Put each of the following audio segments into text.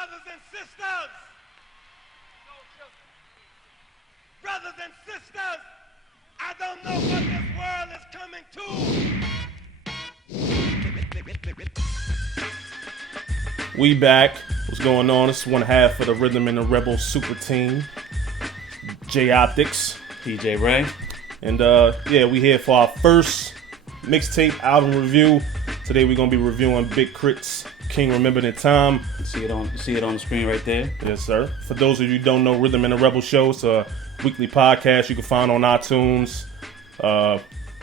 Brothers and sisters, brothers and sisters, I don't know what this world is coming to. We back. What's going on? This is one half of the Rhythm and the Rebel super team. J Optiks, DJ Ray. And yeah, we here for our first mixtape album review. Today we're gonna be reviewing Big K.R.I.T's King Remembered in Time. See it on the screen right there. Yes, sir. For those of you who don't know, Rhythm and the Rebel show, it's a weekly podcast you can find on iTunes.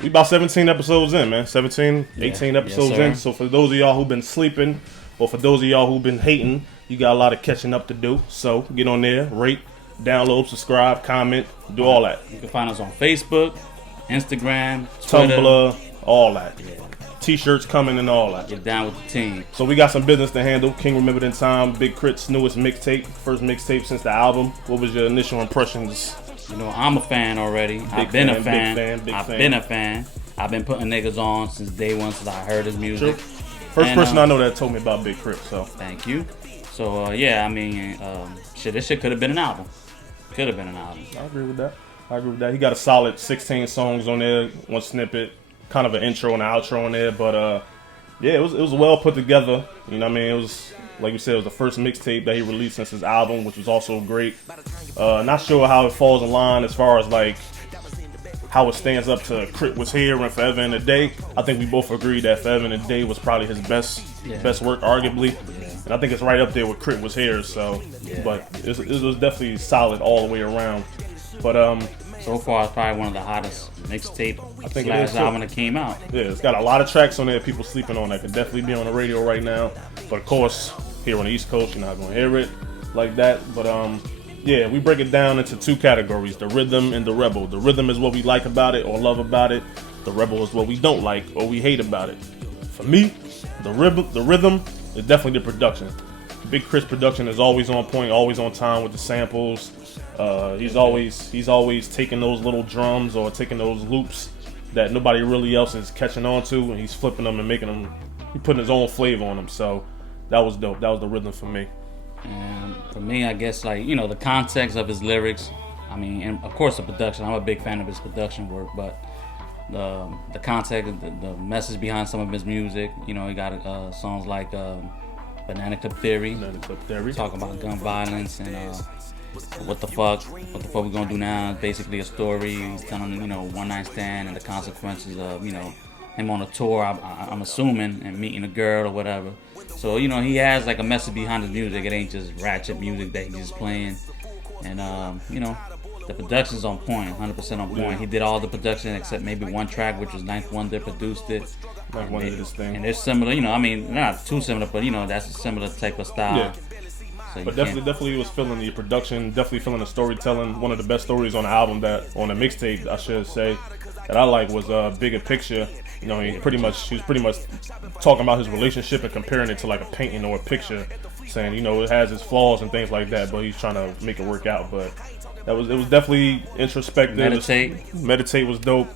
We about 17 episodes in, man. 17, 18 episodes yes, in. So for those of y'all who've been sleeping, or for those of y'all who've been hating, you got a lot of catching up to do. So get on there, rate, download, subscribe, comment, do all that. You can find us on Facebook, Instagram, Twitter, Tumblr, all that. Yeah. T-shirts coming and all that. Get down with the team. So we got some business to handle. King Remembered in Time, Big K.R.I.T's newest mixtape, first mixtape since the album. What was your initial impressions? You know, I'm a fan already. I've been a fan. I've been a fan. I've been putting niggas on since day one, since I heard his music. True. First person I know that told me about Big K.R.I.T, so. Thank you. So, yeah, I mean, this shit could have been an album. Could have been an album. I agree with that. He got a solid 16 songs on there, one snippet, kind of an intro and an outro on there, but yeah, it was well put together. You know what I mean? It was, like you said, it was the first mixtape that he released since his album, which was also great. Not sure how it falls in line as far as like how it stands up to K.R.I.T Was Here and Forever and a Day. I think we both agreed that Forever and a Day was probably his best work, arguably. And I think it's right up there with K.R.I.T Was Here. So, but it was definitely solid all the way around. But so far, it's probably one of the hottest mixtape / album that came out. Yeah, it's got a lot of tracks on there people sleeping on that could definitely be on the radio right now. But of course, here on the East Coast, you're not gonna hear it like that. But yeah, we break it down into two categories: the rhythm and the rebel. The rhythm is what we like about it or love about it. The rebel is what we don't like or we hate about it. For me, the rhythm is definitely the production. Big K.R.I.T production is always on point, always on time with the samples. He's always taking those little drums or taking those loops that nobody really else is catching on to, and he's flipping them and making them. He's putting his own flavor on them. So that was dope. That was the rhythm for me. And for me, I guess, like, you know, the context of his lyrics. I mean, and of course the production. I'm a big fan of his production work, but the context, the message behind some of his music. You know, he got songs like Banana Clip Theory. Talking about gun violence and what the fuck we gonna do now. Basically a story. He's telling, you know, one night stand and the consequences of, you know, him on a tour, I'm assuming, and meeting a girl or whatever. So, you know, he has like a message behind his music. It ain't just ratchet music that he's just playing. And you know, the production's on point, 100% on point. Yeah. He did all the production except maybe one track, which was Ninth Wonder produced it. Ninth Wonder did this thing. And they're similar, you know, I mean, not too similar, but, you know, that's a similar type of style. Yeah. So but definitely was feeling the production, definitely feeling the storytelling. One of the best stories on the album, on the mixtape, I should say, that I like was Bigger Picture. You know, he was pretty much talking about his relationship and comparing it to like a painting or a picture, saying, you know, it has its flaws and things like that, but he's trying to make it work out. But it was definitely introspective. Meditate was dope.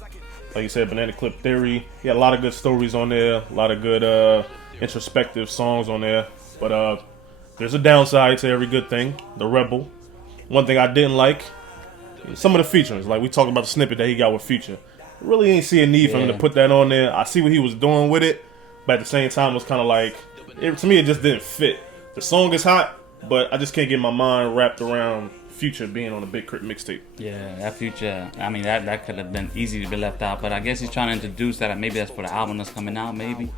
Like you said, Banana Clip Theory. He had a lot of good stories on there, a lot of good introspective songs on there. But there's a downside to every good thing. The Rebel. One thing I didn't like, some of the features. Like we talked about the snippet that he got with Future. Really ain't see a need for him to put that on there. I see what he was doing with it, but at the same time, it was kind of like, to me, it just didn't fit. The song is hot, but I just can't get my mind wrapped around Future being on a Big K.R.I.T mixtape. Yeah, that Future, I mean, that could have been easy to be left out, but I guess he's trying to introduce that. Maybe that's for the album that's coming out, maybe.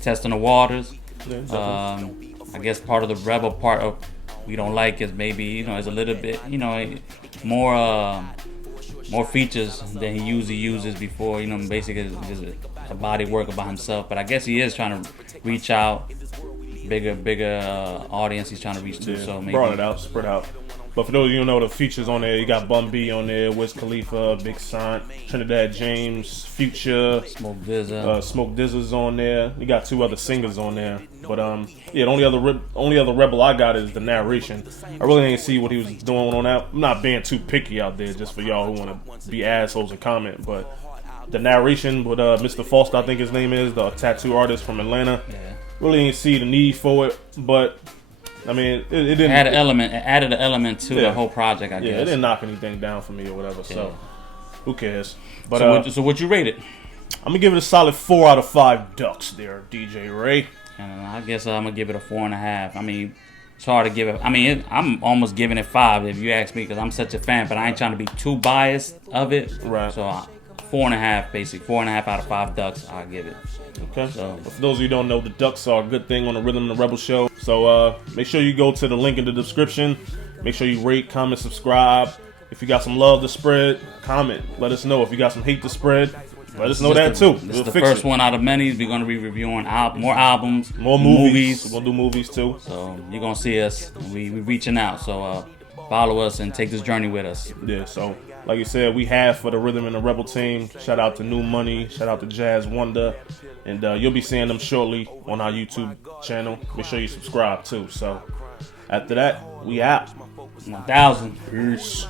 Testing the waters. Yeah, I guess part of the rebel part of we don't like is maybe, you know, is a little bit, you know, more features than he usually uses before, you know, basically just a body work about himself. But I guess he is trying to reach out, bigger audience he's trying to reach to. So maybe brought it out, spread out. But for those of you who know the features on there, you got Bun B on there, Wiz Khalifa, Big Sant, Trinidad James, Future, Smoke Dizz's on there. You got two other singers on there. But yeah, the only other rebel I got is the narration. I really didn't see what he was doing on that. I'm not being too picky out there, just for y'all who want to be assholes and comment. But the narration with Mr. Foster, I think his name is, the tattoo artist from Atlanta. Yeah. Really didn't see the need for it, but I mean, it didn't added an element to Yeah. the whole project. I Yeah, guess. it didn't knock anything down for me or whatever. So who cares? But So what you rate it? I'm gonna give it a solid 4 out of 5 ducks there, DJ Ray. And I guess I'm gonna give it a 4.5. I mean, it's hard to give it. I mean, I'm almost giving it 5 if you ask me, because I'm such a fan. But I ain't trying to be too biased of it. Right. So 4.5, basically 4.5 out of 5 ducks. I'll give it. Okay. So But for those of you who don't know, the ducks are a good thing on the Rhythm and the Rebel show. So make sure you go to the link in the description. Make sure you rate, comment, subscribe. If you got some love to spread, comment. Let us know. If you got some hate to spread, let us know that too. This We'll is the fix first it. one out of many. We're gonna be reviewing more albums, More movies. We're gonna do movies too. So you're gonna see us. We reaching out. So follow us and take this journey with us. Yeah, so like you said, we have for the Rhythm and the Rebel team. Shout out to New Money, shout out to Jazz Wonder, and you'll be seeing them shortly on our YouTube channel. Make sure you subscribe too. So after that, we out. 1,000. Peace.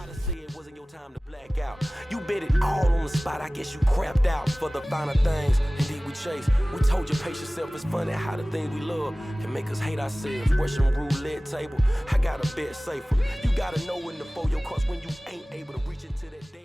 You bet it all on the spot, I guess you crapped out for the finer things. Indeed we chase. We told you pace yourself, it's funny how the things we love can make us hate ourselves. Russian roulette table, I got a bet safer. You gotta know when to fold your cards when you ain't able to reach into that dash.